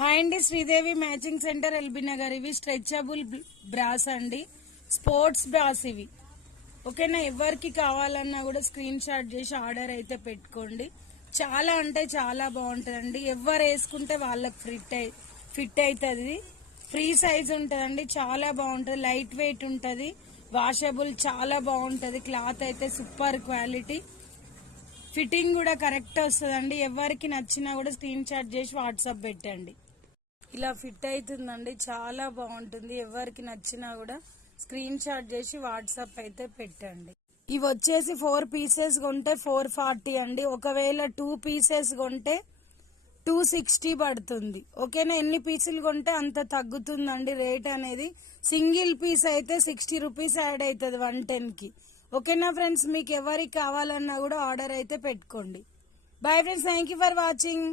Hi అండి, Sridevi matching centre LB Nagar. ఇవి stretchable brass అండి, స్పోర్ట్స్ బ్రాస్ ఇవి. ఓకేనా, ఎవరికి కావాలన్నా కూడా స్క్రీన్ షాట్ చేసి ఆర్డర్ అయితే పెట్టుకోండి. చాలా అంటే చాలా బాగుంటుందండి. ఎవరు వేసుకుంటే వాళ్ళకి ఫిట్ అవుతుంది. ఫ్రీ సైజ్ ఉంటుందండి, చాలా బాగుంటుంది. లైట్ వెయిట్ ఉంటుంది, వాషబుల్, చాలా బాగుంటుంది. క్లాత్ అయితే సూపర్ క్వాలిటీ, ఫిట్టింగ్ కూడా కరెక్ట్ వస్తుందండి. ఎవరికి నచ్చినా కూడా స్క్రీన్ షాట్ చేసి వాట్సాప్ పెట్టండి. ఇలా ఫిట్ అవుతుందండి, చాలా బాగుంటుంది. ఎవరికి నచ్చినా కూడా స్క్రీన్ షాట్ చేసి వాట్సాప్ అయితే పెట్టండి. ఇవి వచ్చేసి 4 పీసెస్ కొంటే 440 అండి. ఒకవేళ 2 పీసెస్ కొంటే 260 పడుతుంది. ఓకేనా, ఎన్ని పీసులు కొంటే అంత తగ్గుతుందండి రేట్ అనేది. సింగిల్ పీస్ అయితే 60 రూపీస్ యాడ్ అవుతుంది 110కి. ఓకేనా ఫ్రెండ్స్, మీకు ఎవరికి కావాలన్నా కూడా ఆర్డర్ అయితే పెట్టుకోండి. Bye friends, thank you for watching.